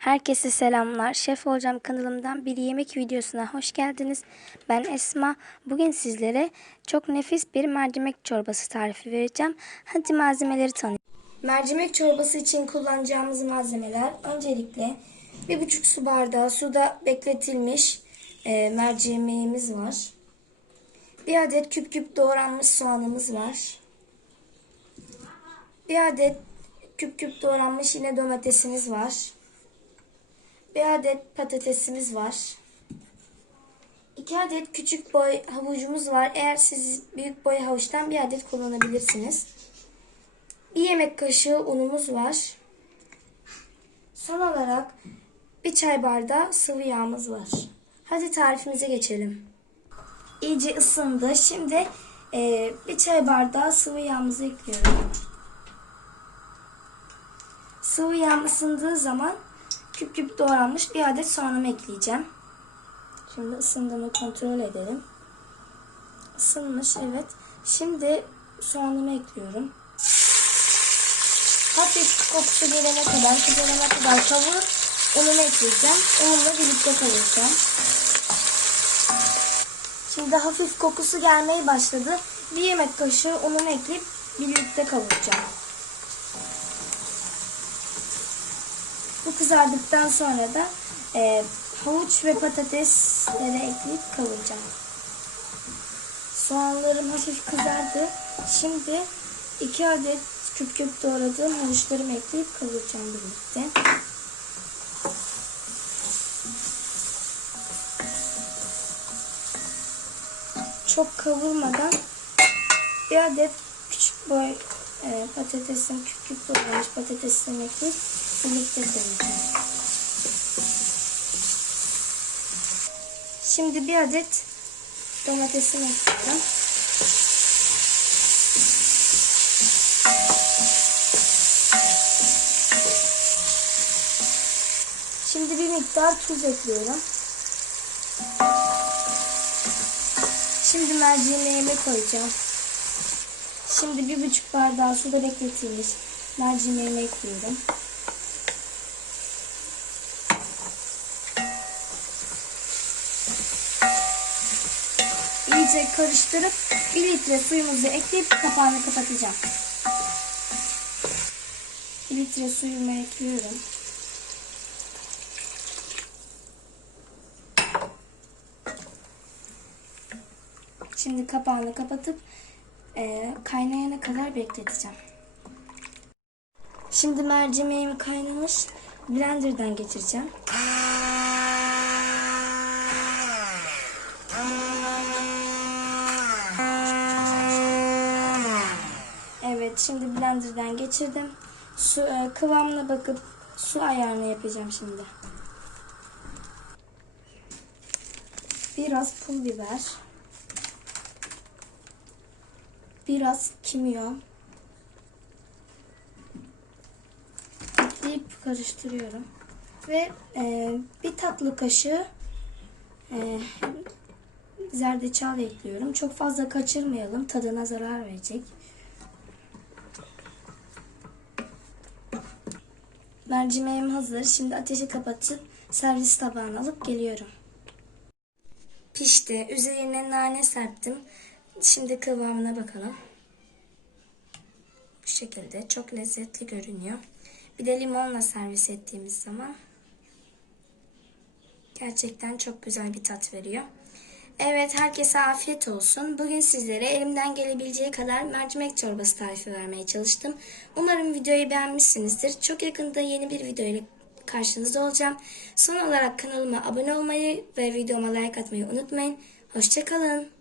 Herkese selamlar. Şef Hocam kanalımdan bir yemek videosuna hoş geldiniz. Ben Esma. Bugün sizlere çok nefis bir mercimek çorbası tarifi vereceğim. Hadi malzemeleri tanıyalım. Mercimek çorbası için kullanacağımız malzemeler öncelikle 1,5 su bardağı suda bekletilmiş e, mercimeğimiz var. Bir adet küp küp doğranmış soğanımız var. Bir adet küp küp doğranmış yine domatesimiz var. Bir adet patatesimiz var. İki adet küçük boy havucumuz var. Eğer siz büyük boy havuçtan bir adet kullanabilirsiniz. Bir yemek kaşığı unumuz var. Son olarak bir çay bardağı sıvı yağımız var. Hadi tarifimize geçelim. İyice ısındı. Şimdi e, bir çay bardağı sıvı yağımızı ekliyorum. Sıvı yağ ısındığı zaman küp küp doğranmış bir adet soğanımı ekleyeceğim. Şimdi ısındığını kontrol edelim. Isınmış evet. Şimdi soğanımı ekliyorum. Hafif kokusu gelene kadar, kızarana kadar kavurup unumu ekleyeceğim. Unumla birlikte kavuracağım. Şimdi hafif kokusu gelmeye başladı. Bir yemek kaşığı unumu ekleyip birlikte kavuracağım. Bu kızardıktan sonra da e, havuç ve patatesleri ekleyip kavuracağım. Soğanlarım hafif kızardı. Şimdi iki adet küp küp doğradığım havuçlarımı ekleyip kavuracağım birlikte. Çok kavurmadan bir adet küçük boy e, patatesin küp küp doğranmış patatesini ekleyip Şimdi bir adet domatesimi ekleyeceğim. Şimdi bir miktar tuz ekliyorum. Şimdi mercimeğimi koyacağım. Şimdi bir buçuk bardağı suda bekletilmiş mercimeğimi ekliyorum. İyice karıştırıp bir litre suyumuzu ekleyip kapağını kapatacağım. Bir litre suyumu ekliyorum. Şimdi kapağını kapatıp e, kaynayana kadar bekleteceğim. Şimdi mercimeğimi kaynamış blenderdan geçireceğim. Evet şimdi blenderdan geçirdim. Su e, kıvamına bakıp su ayarını yapacağım şimdi. Biraz pul biber. Biraz kimyon. Ekleyip karıştırıyorum. Ve e, bir tatlı kaşığı e, zerdeçal ekliyorum. Çok fazla kaçırmayalım. Tadına zarar verecek. Mercimeğim hazır. Şimdi ateşi kapatıp servis tabağına alıp geliyorum. Pişti. Üzerine nane serptim. Şimdi kıvamına bakalım. Bu şekilde çok lezzetli görünüyor. Bir de limonla servis ettiğimiz zaman gerçekten çok güzel bir tat veriyor. Evet herkese afiyet olsun. Bugün sizlere elimden gelebileceği kadar mercimek çorbası tarifi vermeye çalıştım. Umarım videoyu beğenmişsinizdir. Çok yakında yeni bir video ile karşınızda olacağım. Son olarak kanalıma abone olmayı ve videoma like atmayı unutmayın. Hoşçakalın.